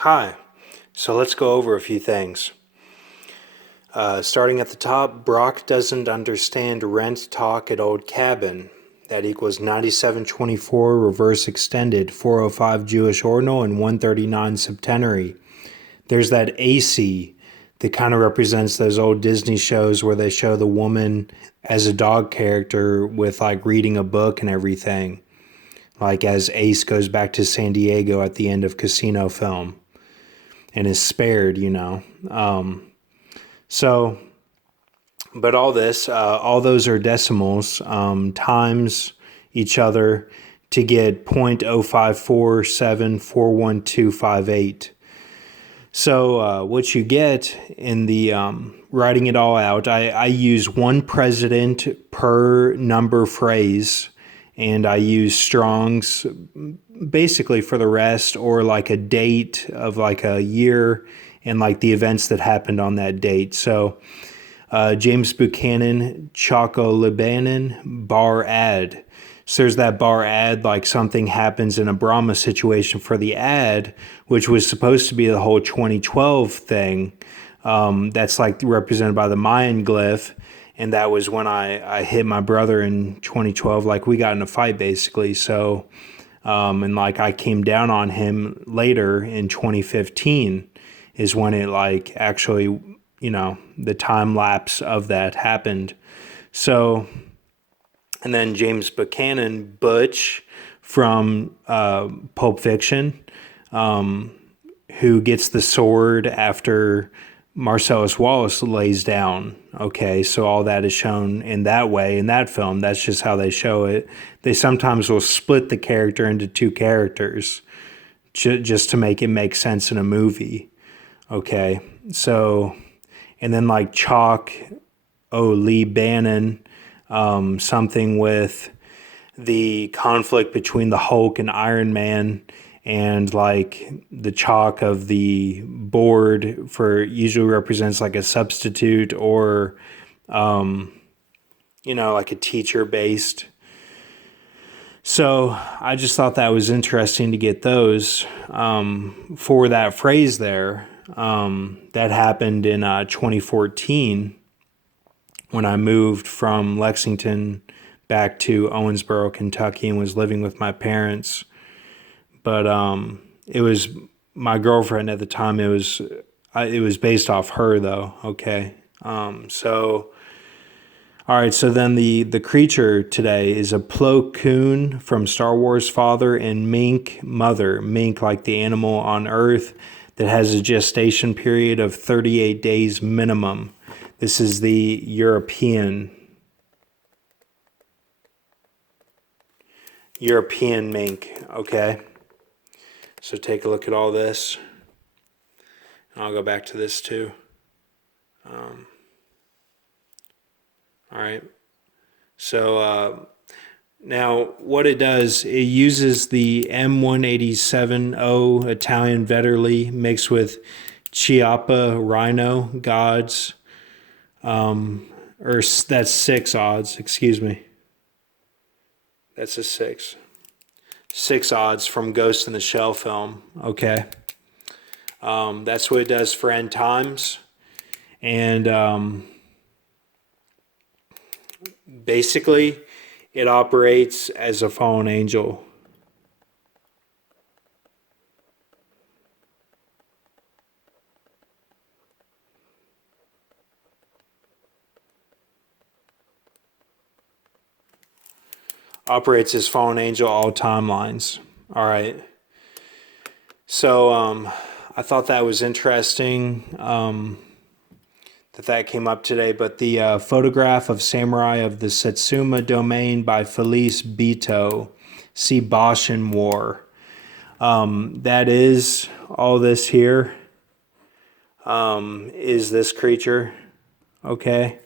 Hi. So let's go over a few things. Starting at the top, Brock doesn't understand rent talk at old cabin. That equals 9724 reverse extended, 405 Jewish ordinal, and 139 septenary. There's that AC that kind of represents those old Disney shows where they show the woman as a dog character with like reading a book and everything. Like as Ace goes back to San Diego at the end of Casino film and is spared, So, but all this, all those are decimals times each other to get 0.0547411258. So what you get in the writing it all out, I use one president per number phrase, and I use Strong's basically for the rest, or like a date of like a year and like the events that happened on that date. So James Buchanan, Chaco Libanon, bar ad. So there's that bar ad, like something happens in a Brahma situation for the ad, which was supposed to be the whole 2012 thing. That's like represented by the Mayan glyph. And that was when I hit my brother in 2012. Like we got in a fight basically. So, and like I came down on him later in 2015 is when it like actually, the time lapse of that happened. So, and then James Buchanan, Butch from Pulp Fiction, who gets the sword after Marcellus Wallace lays down. Okay, so all that is shown in that way in that film. That's just how they show it. They sometimes will split the character into two characters just to make it make sense in a movie. Okay, so, and then like Chalk, Lee Bannon, something with the conflict between the Hulk and Iron Man, and like the chalk of the board for usually represents like a substitute or, like a teacher based. So I just thought that was interesting to get those for that phrase there. That happened in 2014 when I moved from Lexington back to Owensboro, Kentucky, and was living with my parents. But it was my girlfriend at the time. It was based off her though. Okay. So all right. So then the creature today is a Plo Koon from Star Wars Father and Mink Mother. Mink like the animal on Earth that has a gestation period of 38 days minimum. This is the European mink. Okay. So take a look at all this. And I'll go back to this too. All right. So now what it does, it uses the M187O Italian Vetterli mixed with Chiappa Rhino gods. Or that's 6 odds, excuse me. That's a 6. 6 odds from Ghost in the Shell film. Okay. That's what it does for end times. And basically, it operates as a fallen angel. Operates as fallen angel all timelines. All right. So I thought that was interesting that came up today. But the photograph of Samurai of the Satsuma Domain by Felice Bito, see Boshin War. That is all this here. Is this creature. Okay.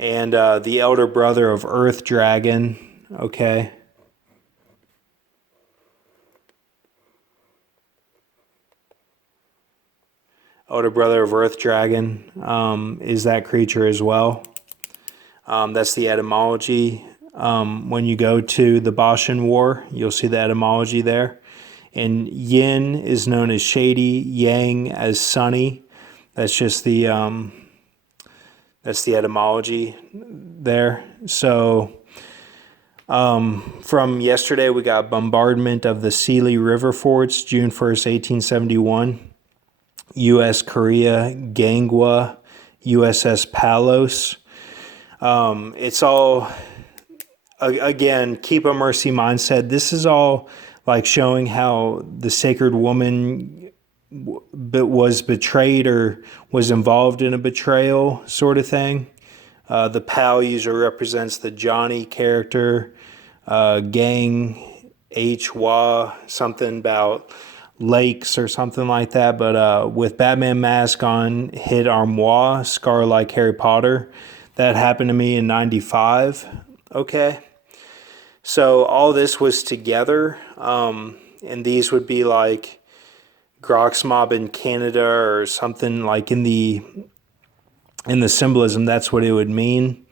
And the elder brother of Earth Dragon, okay. Elder brother of Earth Dragon is that creature as well. That's the etymology. When you go to the Boshin War, you'll see the etymology there. And yin is known as shady, yang as sunny. That's just that's the etymology there. So from yesterday, we got bombardment of the Sealy River forts, June 1st, 1871. U.S. Korea, Gangwa, USS Palos. It's all, again, keep a mercy mindset. This is all like showing how the sacred woman was betrayed or was involved in a betrayal sort of thing. The PAL usually represents the Johnny character. Gang, H-Wa, something about lakes or something like that. But with Batman mask on, hit armoire, scar like Harry Potter. That happened to me in 95. Okay. So all this was together. And these would be like Grox Mob in Canada or something like in the symbolism, that's what it would mean.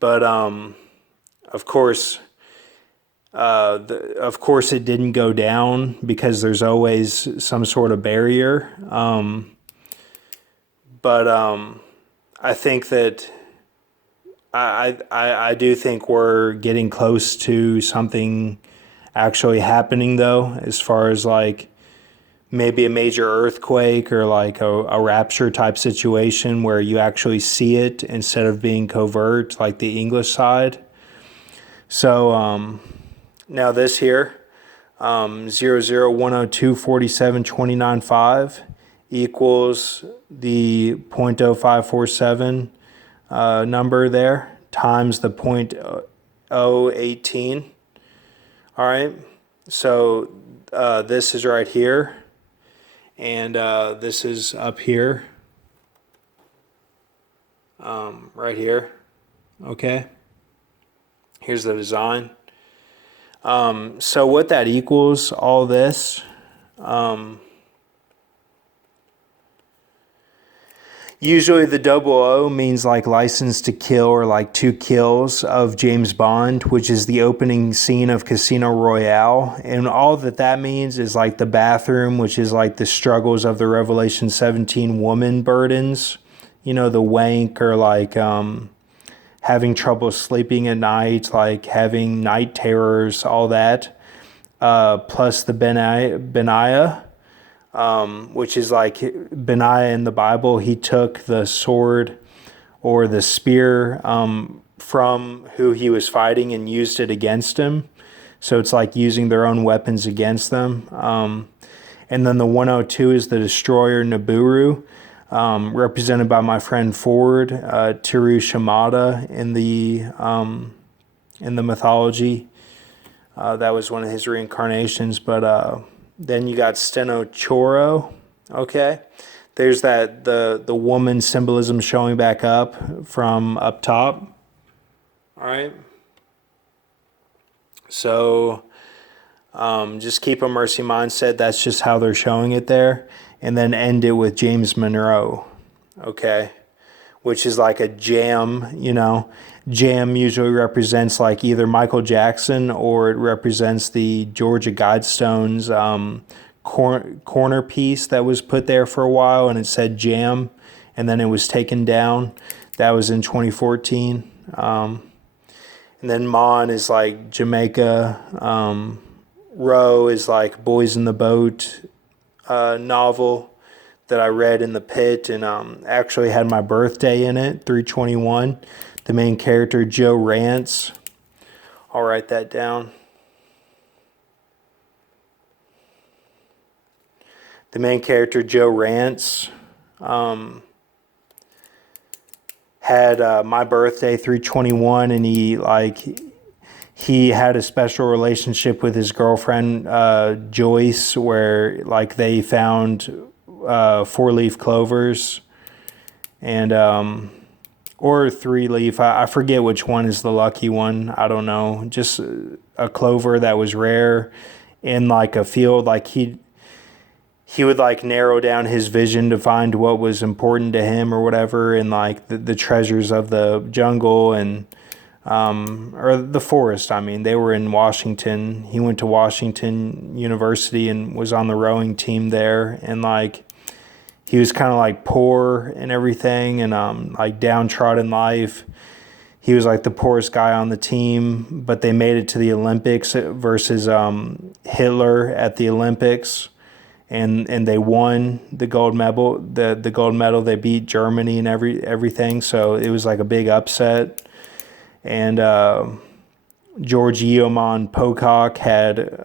But of course, it didn't go down because there's always some sort of barrier. But I think that I do think we're getting close to something actually happening, though, as far as like maybe a major earthquake or like a rapture type situation where you actually see it instead of being covert like the English side. So now this here, 001024729.5 equals the 0.0547 number there times the 0.018. All right, so this is right here, and this is up here, right here. Okay, here's the design. So what that equals, all this, usually the 00 means like license to kill or like 2 kills of James Bond, which is the opening scene of Casino Royale. And all that means is like the bathroom, which is like the struggles of the Revelation 17 woman burdens, you know, the wank or like having trouble sleeping at night, like having night terrors, all that, plus the Benaiah. Which is like Benaiah in the Bible. He took the sword or the spear from who he was fighting and used it against him. So it's like using their own weapons against them. And then the 102 is the destroyer Nibiru, represented by my friend Ford, Tiru Shimada in the mythology. That was one of his reincarnations, but then you got Steno Choro, okay? There's that, the woman symbolism showing back up from up top, all right? So just keep a mercy mindset. That's just how they're showing it there. And then end it with James Monroe, okay? Which is like a jam, you know. Jam usually represents like either Michael Jackson or it represents the Georgia Guidestones corner piece that was put there for a while and it said jam and then it was taken down. That was in 2014. And then Mon is like Jamaica. Row is like Boys in the Boat novel that I read in the pit and actually had my birthday in it, 3/21. The main character, Joe Rance. I'll write that down. The main character, Joe Rance, had my birthday, 3/21, and he had a special relationship with his girlfriend, Joyce, where like they found 4-leaf clovers and or 3-leaf. I forget which one is the lucky one. I don't know. Just a clover that was rare in like a field. Like he would like narrow down his vision to find what was important to him or whatever, and like the treasures of the jungle. And or the forest. I mean, they were in Washington. He went to Washington University and was on the rowing team there. And like, he was kind of like poor and everything, and like downtrodden life. He was like the poorest guy on the team, but they made it to the Olympics versus Hitler at the Olympics. And they won the gold medal. The gold medal. They beat Germany and everything. So it was like a big upset. And George Yeoman Pocock had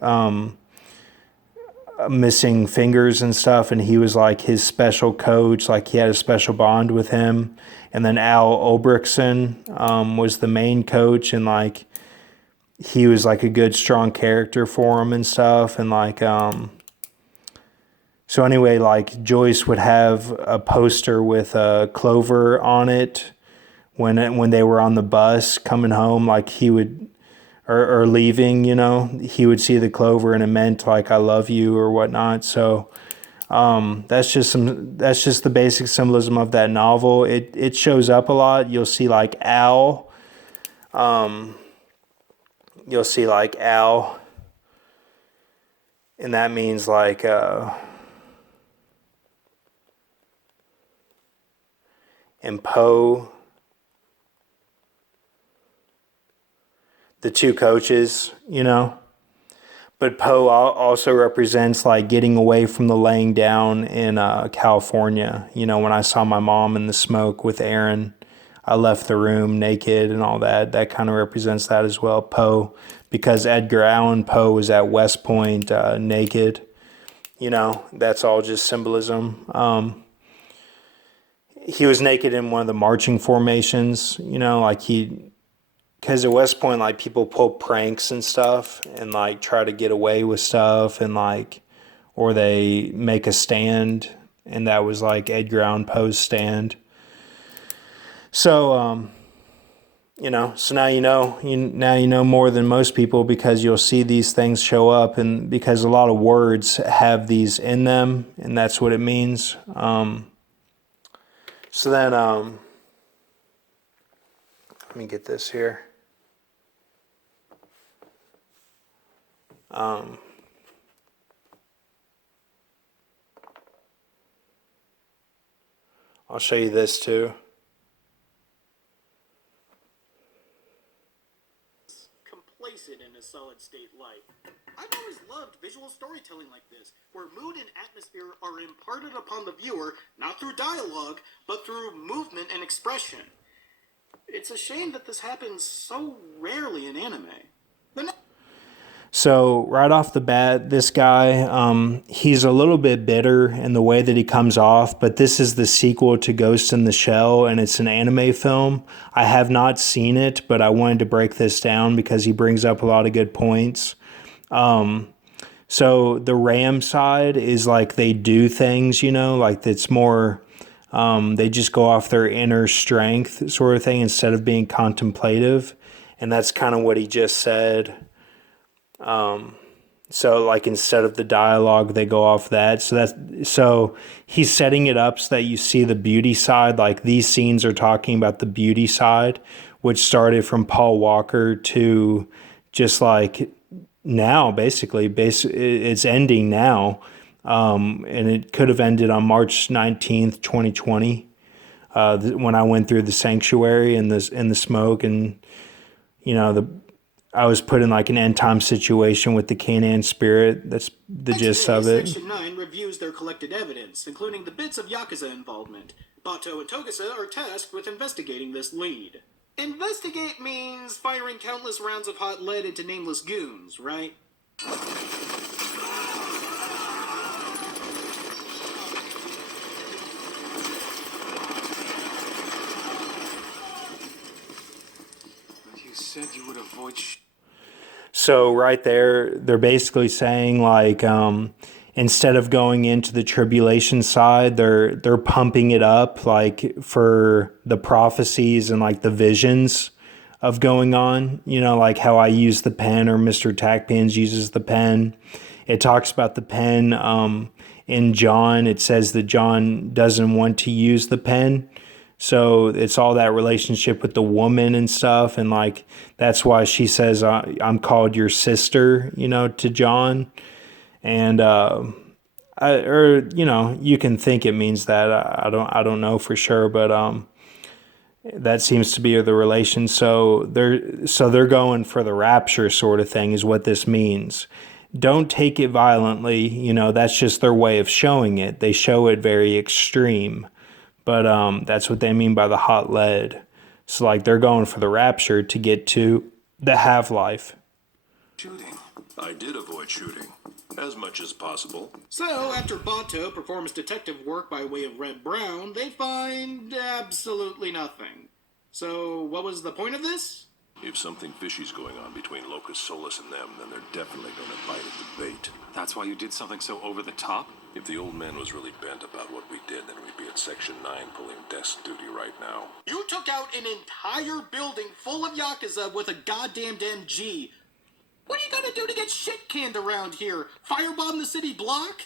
missing fingers and stuff, and he was like his special coach. Like he had a special bond with him. And then Al Olbrichson was the main coach, and like he was like a good, strong character for him and stuff. And like so anyway, like Joyce would have a poster with Clover on it when they were on the bus coming home, like he would, or leaving, he would see the clover and it meant like I love you or whatnot. So that's just the basic symbolism of that novel. It shows up a lot. You'll see like Al. You'll see like Al, and that means like and Poe. The two coaches, But Poe also represents like getting away from the laying down in California. When I saw my mom in the smoke with Aaron, I left the room naked and all that. That kind of represents that as well, Poe. Because Edgar Allan Poe was at West Point naked. That's all just symbolism. He was naked in one of the marching formations, because at West Point, like, people pull pranks and stuff and, like, try to get away with stuff and, like, or they make a stand, and that was, like, Edgar Allan Poe's stand. So, so now you know more than most people, because you'll see these things show up, and because a lot of words have these in them, and that's what it means. So then, let me get this here. I'll show you this too. Complacent in a solid state life. I've always loved visual storytelling like this, where mood and atmosphere are imparted upon the viewer, not through dialogue, but through movement and expression. It's a shame that this happens so rarely in anime. So right off the bat, this guy, he's a little bit bitter in the way that he comes off, but this is the sequel to Ghost in the Shell, and it's an anime film. I have not seen it, but I wanted to break this down because he brings up a lot of good points. So the Ram side is like they do things, like it's more, they just go off their inner strength sort of thing instead of being contemplative. And that's kind of what he just said. So like instead of the dialogue, they go off that. So he's setting it up so that you see the beauty side. Like these scenes are talking about the beauty side, which started from Paul Walker to just like now, basically. It's ending now. And it could have ended on March 19th, 2020, when I went through the sanctuary in the smoke, and I was put in like an end time situation with the Canaan spirit. That's the gist of it. Section 9 reviews their collected evidence, including the bits of Yakuza involvement. Bato and Togasa are tasked with investigating this lead. Investigate means firing countless rounds of hot lead into nameless goons, right? You said you would avoid So right there, they're basically saying like, instead of going into the tribulation side, they're pumping it up like for the prophecies and like the visions of going on, like how I use the pen, or Mr. Tackpans uses the pen. It talks about the pen in John. It says that John doesn't want to use the pen. So it's all that relationship with the woman and stuff. And like, that's why she says, I'm called your sister, to John. And, you can think it means that. I don't know for sure, but, that seems to be the relation. So they're going for the rapture sort of thing is what this means. Don't take it violently, that's just their way of showing it. They show it very extreme. But that's what they mean by the hot lead. So like they're going for the rapture to get to the half-life. Shooting. I did avoid shooting. As much as possible. So, after Bato performs detective work by way of Red Brown, they find absolutely nothing. So, what was the point of this? If something fishy's going on between Locus Solus and them, then they're definitely going to bite at the bait. That's why you did something so over the top? If the old man was really bent about what we did, then we'd be at Section 9 pulling desk duty right now. You took out an entire building full of Yakuza with a goddamned MG. What are you gonna do to get shit canned around here? Firebomb the city block?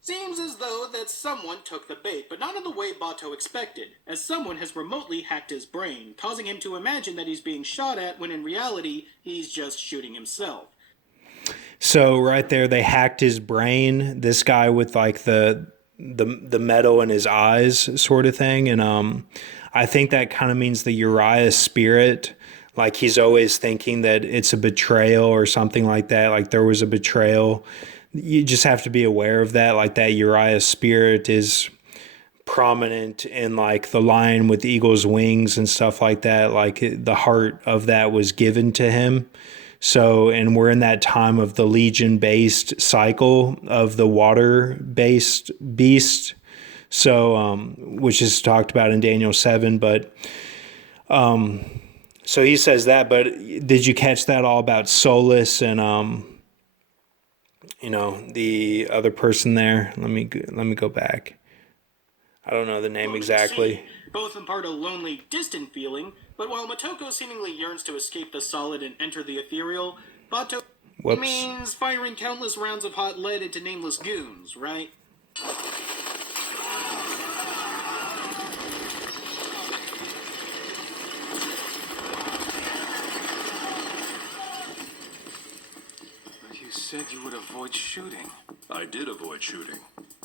Seems as though that someone took the bait, but not in the way Bato expected, as someone has remotely hacked his brain, causing him to imagine that he's being shot at when in reality, he's just shooting himself. So right there, they hacked his brain. This guy with like the metal in his eyes, sort of thing, and I think that kind of means the Uriah spirit. Like he's always thinking that it's a betrayal or something like that. Like there was a betrayal. You just have to be aware of that. Like that Uriah spirit is prominent in like the lion with eagle's wings and stuff like that. Like the heart of that was given to him. So, and we're in that time of the Legion-based cycle of the water-based beast. So, which is talked about in Daniel 7. But, so he says that. But did you catch that all about Solus and, the other person there? Let me go back. I don't know the name exactly. Both impart a lonely, distant feeling, but while Motoko seemingly yearns to escape the solid and enter the ethereal, Bato means firing countless rounds of hot lead into nameless goons, right? You said you would avoid shooting. I did avoid shooting.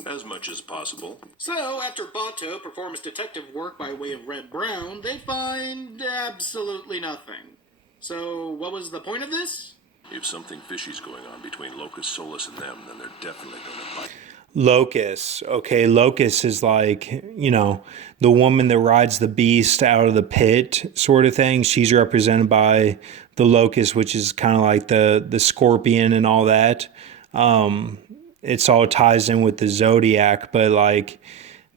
As much as possible. So, after Bato performs detective work by way of Red Brown, they find absolutely nothing. So, what was the point of this? If something fishy's going on between Locus Solus and them, then they're definitely going to bite. Locus. Okay, Locus is like, the woman that rides the beast out of the pit sort of thing. She's represented by the locust, which is kind of like the scorpion and all that. It's all ties in with the zodiac, but like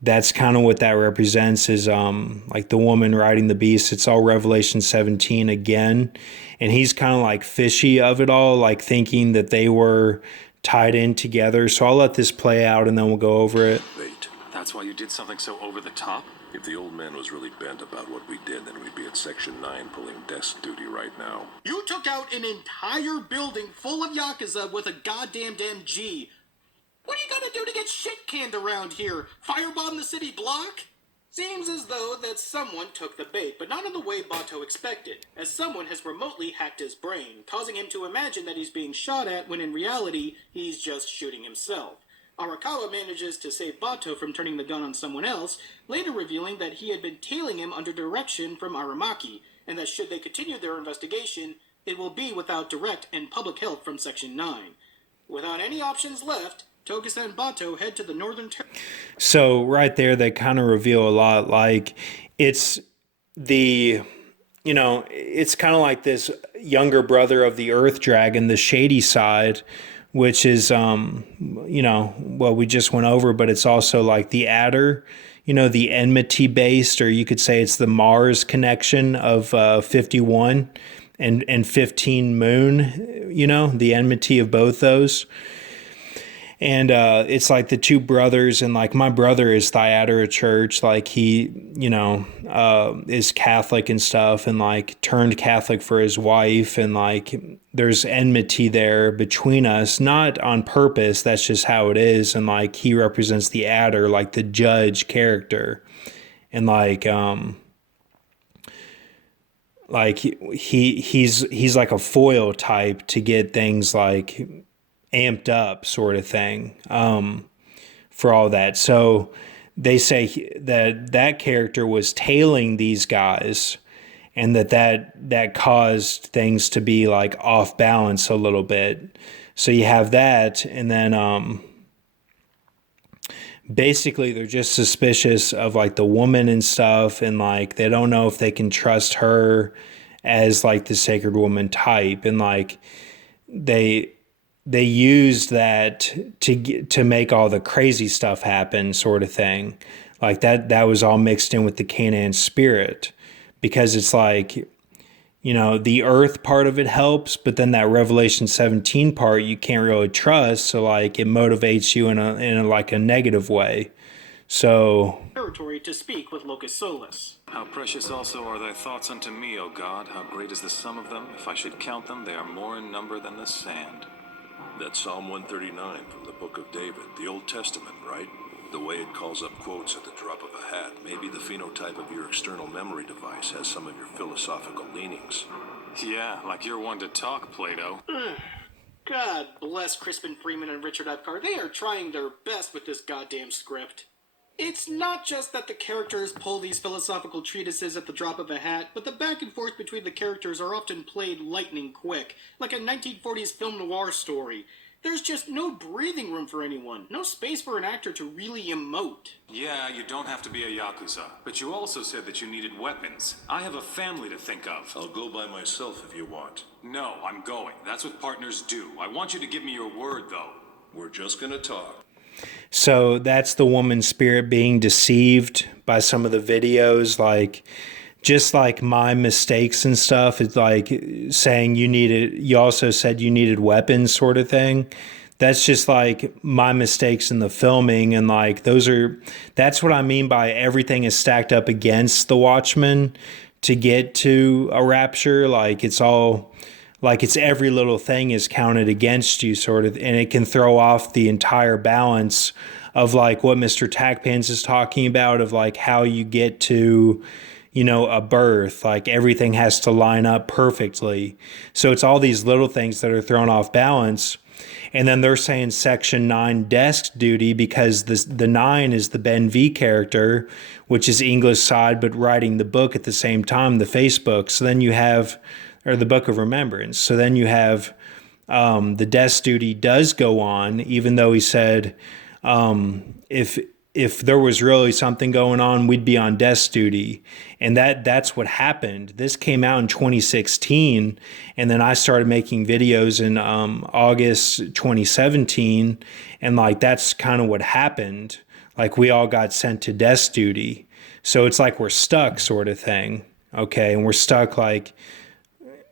that's kind of what that represents is like the woman riding the beast. It's all Revelation 17 again. And he's kind of like fishy of it all, like thinking that they were tied in together. So I'll let this play out and then we'll go over it. Bait. That's why you did something so over the top? If the old man was really bent about what we did, then we'd be at Section 9 pulling desk duty right now. You took out an entire building full of Yakuza with a goddamned MG. What are you gonna do to get shit canned around here? Firebomb the city block? Seems as though that someone took the bait, but not in the way Bato expected, as someone has remotely hacked his brain, causing him to imagine that he's being shot at when in reality, he's just shooting himself. Arakawa manages to save Bato from turning the gun on someone else, later revealing that he had been tailing him under direction from Aramaki, and that should they continue their investigation, it will be without direct and public help from Section 9. Without any options left, Tokusa and Bato head to the northern territory. So right there, they kind of reveal a lot. Like it's it's kind of like this younger brother of the Earth Dragon, the shady side, which is, we just went over, but it's also like the Adder, the enmity based, or you could say it's the Mars connection of 51 and 15 Moon, the enmity of both those. And it's like the two brothers, and like my brother is Thyatira Church, like he, is Catholic and stuff, and like turned Catholic for his wife, and like there's enmity there between us, not on purpose, that's just how it is. And like he represents the Adder, like the judge character. and he's like a foil type to get things like amped up, sort of thing, for all that. So they say that character was tailing these guys, and that caused things to be like off balance a little bit. So you have that, and then basically they're just suspicious of like the woman and stuff, and like they don't know if they can trust her as like the sacred woman type, and like they used that to make all the crazy stuff happen, sort of thing. Like that was all mixed in with the Canaan spirit, because it's like, the earth part of it helps, but then that Revelation 17 part you can't really trust, so like it motivates you in a like a negative way. So territory to speak with Locus Solus. How precious also are thy thoughts unto me, O God. How great is the sum of them. If I should count them, they are more in number than the sand. That's Psalm 139 from the Book of David, the Old Testament, right? The way it calls up quotes at the drop of a hat. Maybe the phenotype of your external memory device has some of your philosophical leanings. Yeah, like you're one to talk, Plato. God bless Crispin Freeman and Richard Epcar. They are trying their best with this goddamn script. It's not just that the characters pull these philosophical treatises at the drop of a hat, but the back and forth between the characters are often played lightning quick, like a 1940s film noir story. There's just no breathing room for anyone, no space for an actor to really emote. Yeah, you don't have to be a Yakuza, but you also said that you needed weapons. I have a family to think of. I'll go by myself if you want. No, I'm going. That's what partners do. I want you to give me your word, though. We're just gonna talk. So that's the woman's spirit being deceived by some of the videos, like just like my mistakes and stuff. It's like saying you also said you needed weapons, sort of thing. That's just like my mistakes in the filming, and like that's what I mean by everything is stacked up against the Watchmen to get to a rapture. Like it's all like it's every little thing is counted against you, sort of, and it can throw off the entire balance of like what Mr. Tackpans is talking about, of like how you get to a birth. Like everything has to line up perfectly. So it's all these little things that are thrown off balance. And then they're saying Section 9 desk duty, because the 9 is the Ben V character, which is English side, but writing the book at the same time, the Facebook. So then you have, or the Book of Remembrance. So then you have the desk duty does go on, even though he said if there was really something going on, we'd be on desk duty. And that's what happened. This came out in 2016, and then I started making videos in August 2017, and like that's kind of what happened. Like we all got sent to desk duty. So it's like we're stuck, sort of thing. Okay, and we're stuck like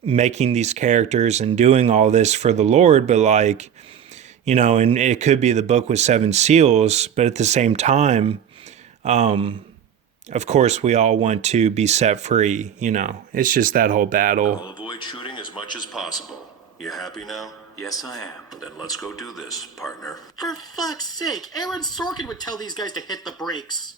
making these characters and doing all this for the Lord, but like, and it could be the book with 7 seals, but at the same time, of course, we all want to be set free. It's just that whole battle. I'll avoid shooting as much as possible. You happy now? Yes, I am. Then let's go do this, partner. For fuck's sake, Aaron Sorkin would tell these guys to hit the brakes.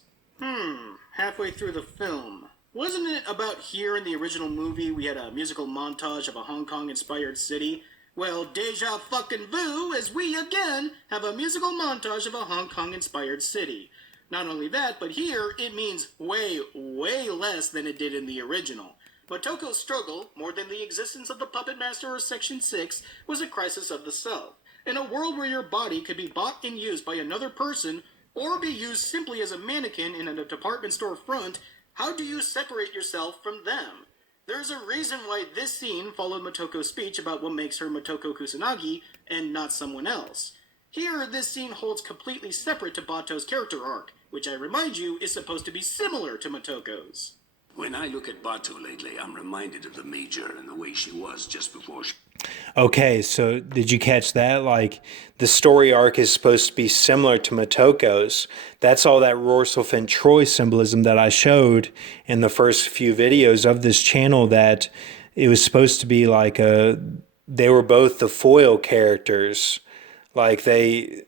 Halfway through the film. Wasn't it about here in the original movie we had a musical montage of a Hong Kong-inspired city? Well, deja fucking vu, as we again have a musical montage of a Hong Kong-inspired city. Not only that, but here it means way, way less than it did in the original. Motoko's struggle, more than the existence of the Puppet Master or Section 6, was a crisis of the self. In a world where your body could be bought and used by another person, or be used simply as a mannequin in a department store front, how do you separate yourself from them? There's a reason why this scene followed Motoko's speech about what makes her Motoko Kusanagi and not someone else. Here, this scene holds completely separate to Bato's character arc, which I remind you is supposed to be similar to Motoko's. When I look at Bato lately, I'm reminded of the Major and the way she was just before she... Okay, so did you catch that? Like, the story arc is supposed to be similar to Motoko's. That's all that Rorself and Troy symbolism that I showed in the first few videos of this channel, that it was supposed to be like they were both the foil characters. Like the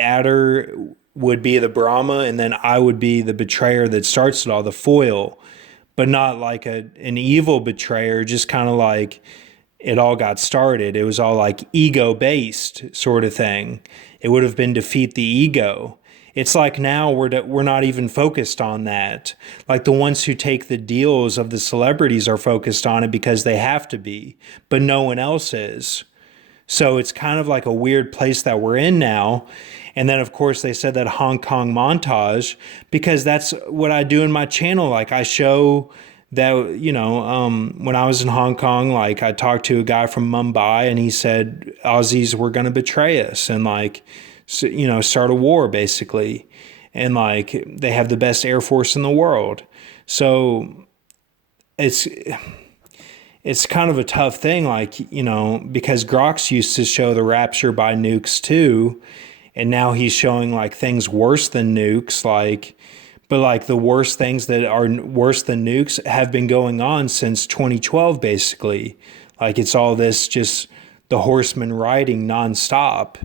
adder would be the Brahma, and then I would be the betrayer that starts it all, the foil, but not like an evil betrayer, just kind of like it all got started. It was all like ego based sort of thing. It would have been defeat the ego. It's like now we're not even focused on that. Like the ones who take the deals of the celebrities are focused on it because they have to be, but no one else is. So it's kind of like a weird place that we're in now. And then, of course, they said that Hong Kong montage because that's what I do in my channel. Like I show that, when I was in Hong Kong, like I talked to a guy from Mumbai and he said Aussies were going to betray us and like, start a war basically. And like they have the best Air Force in the world. So it's kind of a tough thing, like, because Grox used to show the rapture by nukes too, and now he's showing like things worse than nukes, but like the worst things that are worse than nukes have been going on since 2012, basically. Like it's all this just the horsemen riding nonstop,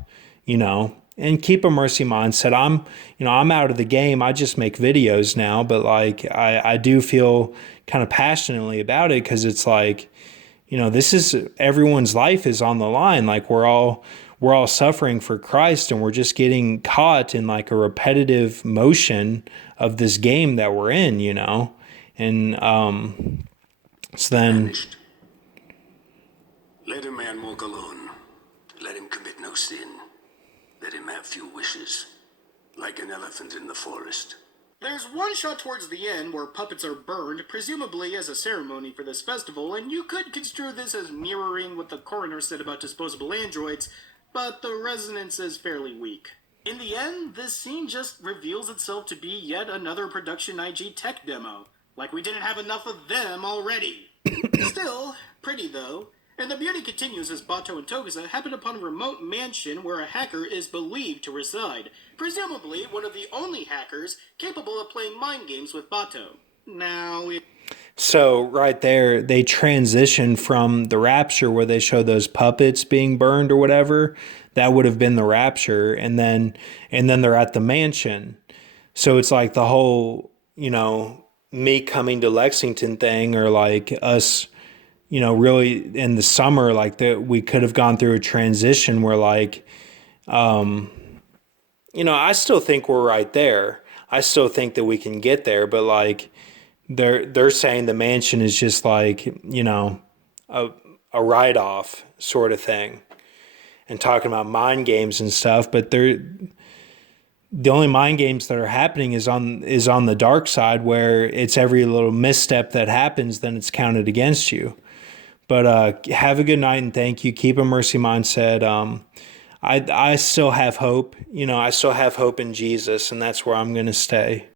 and keep a mercy mindset. I'm out of the game. I just make videos now, but like I do feel kind of passionately about it because it's like, this is everyone's life is on the line. Like we're all suffering for Christ and we're just getting caught in like a repetitive motion of this game that we're in, and so then Vanished. Let a man walk alone. Let him commit no sin. Let him have few wishes, like an elephant in the forest. There's one shot towards the end where puppets are burned, presumably as a ceremony for this festival, and you could construe this as mirroring what the coroner said about disposable androids, but the resonance is fairly weak. In the end, this scene just reveals itself to be yet another production IG tech demo. Like we didn't have enough of them already. Still, pretty though. And the beauty continues as Bato and Togusa happen upon a remote mansion where a hacker is believed to reside. Presumably one of the only hackers capable of playing mind games with Bato. So right there, they transition from the rapture where they show those puppets being burned or whatever. That would have been the rapture, and then they're at the mansion. So it's like the whole, me coming to Lexington thing, or like us, really in the summer, like that we could have gone through a transition where like, I still think we're right there. I still think that we can get there, but like they're saying the mansion is just like, a write-off sort of thing, and talking about mind games and stuff, but the only mind games that are happening is on the dark side, where it's every little misstep that happens, then it's counted against you. But have a good night and thank you. Keep a mercy mindset. I still have hope. I still have hope in Jesus, and that's where I'm going to stay.